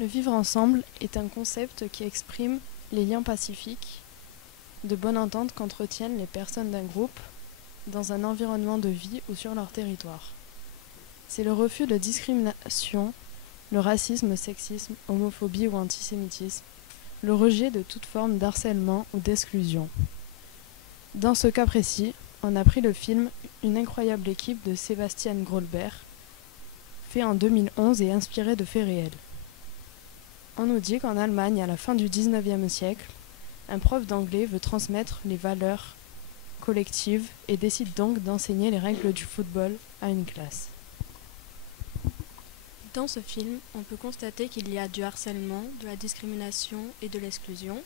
Le vivre ensemble est un concept qui exprime les liens pacifiques, de bonne entente qu'entretiennent les personnes d'un groupe dans un environnement de vie ou sur leur territoire. C'est le refus de discrimination, le racisme, sexisme, homophobie ou antisémitisme, le rejet de toute forme d'harcèlement ou d'exclusion. Dans ce cas précis, on a pris le film Une incroyable équipe de Sebastian Grolber, fait en 2011 et inspiré de faits réels. On nous dit qu'en Allemagne, à la fin du XIXe siècle, un prof d'anglais veut transmettre les valeurs collectives et décide donc d'enseigner les règles du football à une classe. Dans ce film, on peut constater qu'il y a du harcèlement, de la discrimination et de l'exclusion.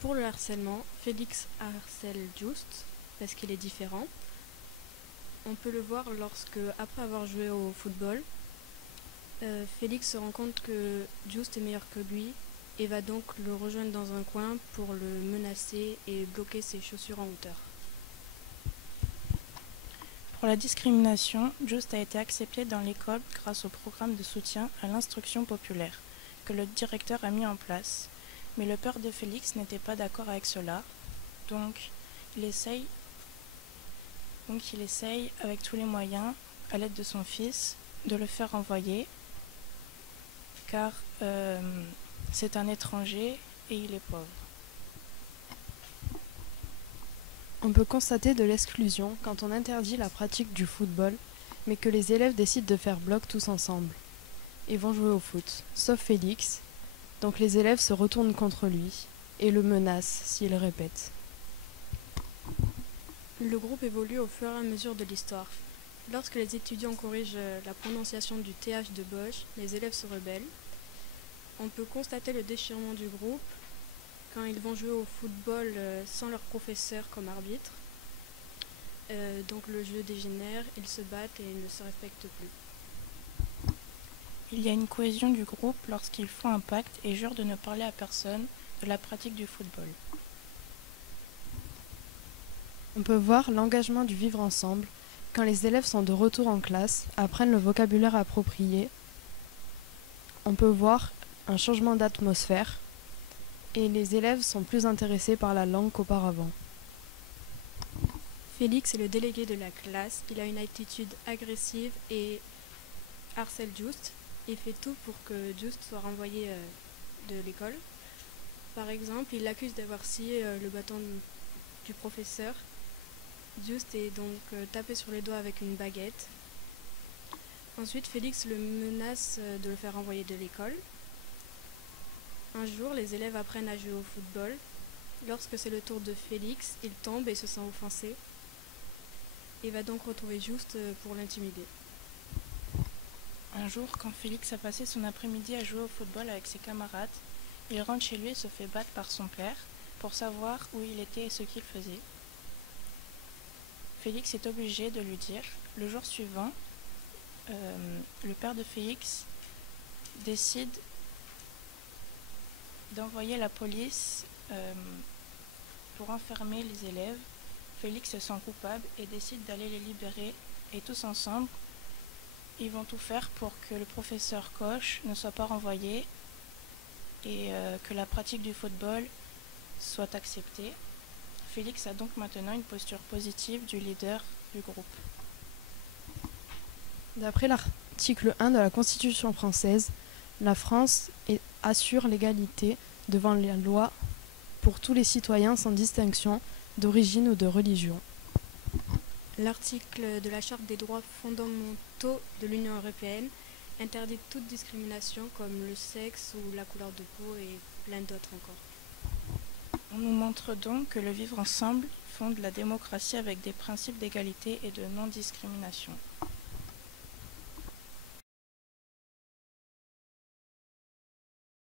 Pour le harcèlement, Félix harcèle Just parce qu'il est différent. On peut le voir lorsque, après avoir joué au football, Félix se rend compte que Just est meilleur que lui et va donc le rejoindre dans un coin pour le menacer et bloquer ses chaussures en hauteur. Pour la discrimination, Just a été accepté dans l'école grâce au programme de soutien à l'instruction populaire que le directeur a mis en place. Mais le père de Félix n'était pas d'accord avec cela, donc il essaye avec tous les moyens, à l'aide de son fils, de le faire renvoyer, car c'est un étranger et il est pauvre. On peut constater de l'exclusion quand on interdit la pratique du football, mais que les élèves décident de faire bloc tous ensemble et vont jouer au foot, sauf Félix, donc les élèves se retournent contre lui et le menacent s'il répète. Le groupe évolue au fur et à mesure de l'histoire. Lorsque les étudiants corrigent la prononciation du TH de Bosch, les élèves se rebellent. On peut constater le déchirement du groupe quand ils vont jouer au football sans leur professeur comme arbitre. Donc le jeu dégénère, ils se battent et ne se respectent plus. Il y a une cohésion du groupe lorsqu'ils font un pacte et jurent de ne parler à personne de la pratique du football. On peut voir l'engagement du vivre ensemble quand les élèves sont de retour en classe, apprennent le vocabulaire approprié. On peut voir un changement d'atmosphère et les élèves sont plus intéressés par la langue qu'auparavant. Félix est le délégué de la classe, il a une attitude agressive et harcèle Just et fait tout pour que Just soit renvoyé de l'école. Par exemple, il l'accuse d'avoir scié le bâton du professeur. Just est donc tapé sur les doigts avec une baguette. Ensuite, Félix le menace de le faire renvoyer de l'école. Un jour, les élèves apprennent à jouer au football. Lorsque c'est le tour de Félix, il tombe et se sent offensé. Il va donc retrouver Just pour l'intimider. Un jour, quand Félix a passé son après-midi à jouer au football avec ses camarades, il rentre chez lui et se fait battre par son père pour savoir où il était et ce qu'il faisait. Félix est obligé de lui dire. Le jour suivant, le père de Félix décide d'envoyer la police pour enfermer les élèves. Félix se sent coupable et décide d'aller les libérer et tous ensemble, ils vont tout faire pour que le professeur Koch ne soit pas renvoyé et que la pratique du football soit acceptée. Félix a donc maintenant une posture positive du leader du groupe. D'après l'article 1 de la Constitution française, la France assure l'égalité devant la loi pour tous les citoyens sans distinction d'origine ou de religion. L'article de la Charte des droits fondamentaux de l'Union européenne interdit toute discrimination comme le sexe ou la couleur de peau et plein d'autres encore. On nous montre donc que le vivre ensemble fonde la démocratie avec des principes d'égalité et de non-discrimination.